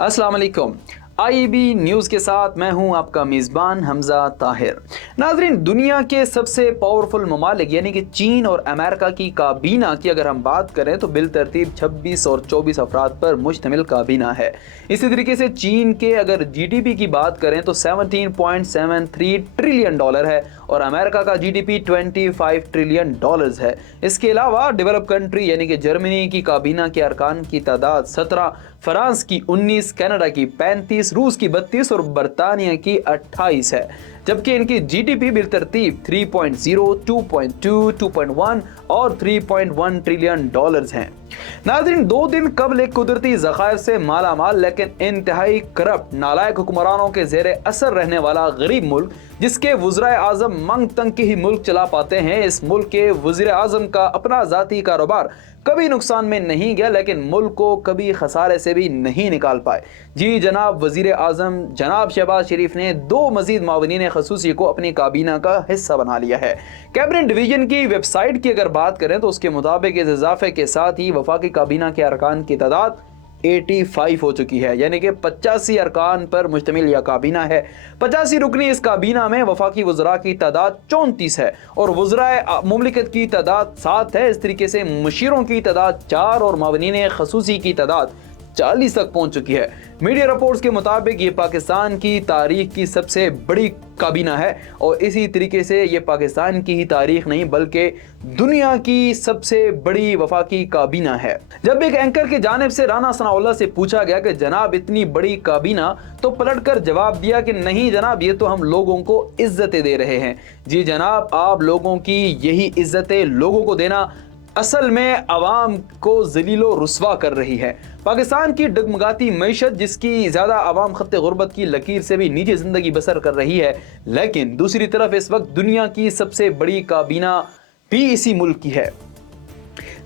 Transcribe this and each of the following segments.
अस्सलाम वालेकुम। IEB news के साथ मैं हूं आपका मेज़बान हमजा ताहिर। नाज़रीन, दुनिया के सबसे पावरफुल ममालिक यानी कि चीन और अमेरिका की काबीना की अगर हम बात करें तो बिल तरतीब 26 और 24 अफराद पर मुश्तमिल काबीना है। इसी तरीके से चीन के अगर GDP की बात करें तो 17.73 ट्रिलियन डॉलर है और अमेरिका का GDP 25 ट्रिलियन डॉलर्स है। इसके अलावा डेवलप कंट्री यानी कि जर्मनी की काबीना के अरकान की तादाद 17, फ्रांस की 19, कनाडा की 35, रूस की 32 और बरतानिया की 28 है। जबकि इनकी GDP बिल तरतीब 3.0, 2.2, 2.1 और 3.1 ट्रिलियन डॉलर्स हैं। नाज़रीन, 2 दिन कबल एक कुदरती ज़खायर से माला माल लेकिन इंतहाई करप्ट नालायक हुक्मरानों के ज़ेरे असर रहने वाला गरीब मुल्क, जिसके वज़ीर आज़म मंग तंग के ही मुल्क चला पाते हैं, इस मुल्क के वज़ीर आज़म का अपना ज़ाती कारोबार कभी नुकसान में नहीं गया लेकिन मुल्क को कभी खसारे से भी नहीं निकाल पाए। जी जनाब वज़ीर आज़म जनाब शहबाज शरीफ ने 2 मज़ीद मावनीन ख़ुसूसी को अपनी काबीना का हिस्सा बना लिया है। कैबिनेट डिवीज़न की वेबसाइट की अगर बात करें तो उसके मुताबिक इस इजाफे के साथ ही वफाकी काबीना के अरकान की तादाद 85 हो चुकी है, यानी कि 85 अरकान पर मुश्तमिल यह काबीना है। 85 रुकनी इस काबीना में वफाकी वज़रा की तादाद 34 है और वज़रा मुमलिकत की तादाद 7 है। इस तरीके से मुशीरों की तादाद 4 और मावनीन ख़ुसूसी की तादाद 40 तक पहुंच चुकी है। मीडिया रिपोर्ट्स के मुताबिक ये पाकिस्तान की तारीख की सबसे बड़ी काबीना है और इसी तरीके से ये पाकिस्तान की ही तारीख नहीं बल्कि दुनिया की सबसे बड़ी वफाकी काबीना है। जब एक एंकर की जानिब से राना सनाउल्लाह से पूछा गया कि जनाब इतनी बड़ी काबीना, तो पलटकर जवाब दिया कि नहीं जनाब, ये तो हम लोगों को इज्जतें दे रहे हैं। जी जनाब, आप लोगों की यही इज्जतें लोगों को देना असल में अवाम को ज़लीलो रुस्वा कर रही है। पाकिस्तान की डगमगाती मईशत, जिसकी ज़्यादा अवाम खत्ते गुर्बत की लकीर से भी नीचे ज़िंदगी बसर कर रही है, लेकिन दूसरी तरफ इस वक्त दुनिया की सबसे बड़ी काबीना भी इसी मुल्क की है।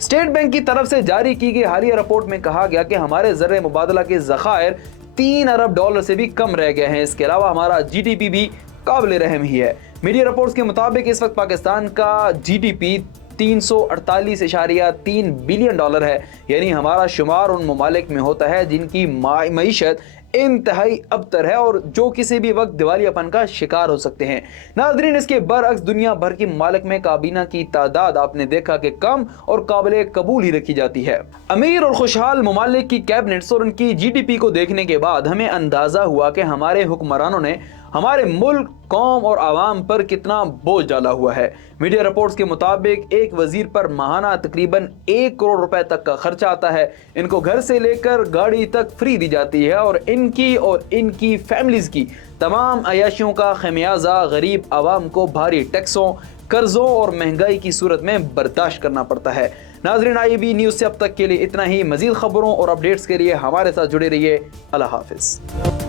स्टेट बैंक की तरफ से जारी की गई हालिया रिपोर्ट में कहा गया कि हमारे ज़र मुबादला के ज़खायर 3 अरब डॉलर से भी कम रह गए हैं। इसके अलावा हमारा GDP भी काबिल रहम ही है। मीडिया रिपोर्ट्स के मुताबिक इस वक्त पाकिस्तान का GDP 348.3 बिलियन डॉलर है, यानी हमारा शुमार उन ममालिक में होता है जिनकी मईशत इंतहाई अबतर है और जो किसी भी वक्त दिवालियापन का शिकार हो सकते हैं। नाज़रीन, इसके बरअक्स दुनिया भर की ममालिक में काबीना की तादाद आपने देखा कि कम और काबिल कबूल ही रखी जाती है। अमीर और खुशहाल ममालिक की कैबिनेट्स और उनकी GDP को देखने के बाद हमें अंदाजा हुआ कि हमारे हुक्मरानों ने हमारे मुल्क, कौम और आवाम पर कितना बोझ डाला हुआ है। मीडिया रिपोर्ट्स के मुताबिक एक वजीर पर माहाना तकरीबन 1 करोड़ रुपए तक का खर्चा आता है। इनको घर से लेकर गाड़ी तक फ्री दी जाती है और इनकी फैमिलीज की तमाम अयाशियों का खमियाजा गरीब आवाम को भारी टैक्सों, कर्जों और महंगाई की सूरत में बर्दाश्त करना पड़ता है। नाज़रीन, IEB न्यूज़ से अब तक के लिए इतना ही। मजीद खबरों और अपडेट्स के लिए हमारे साथ जुड़े रहिए। अल्लाह हाफिज़।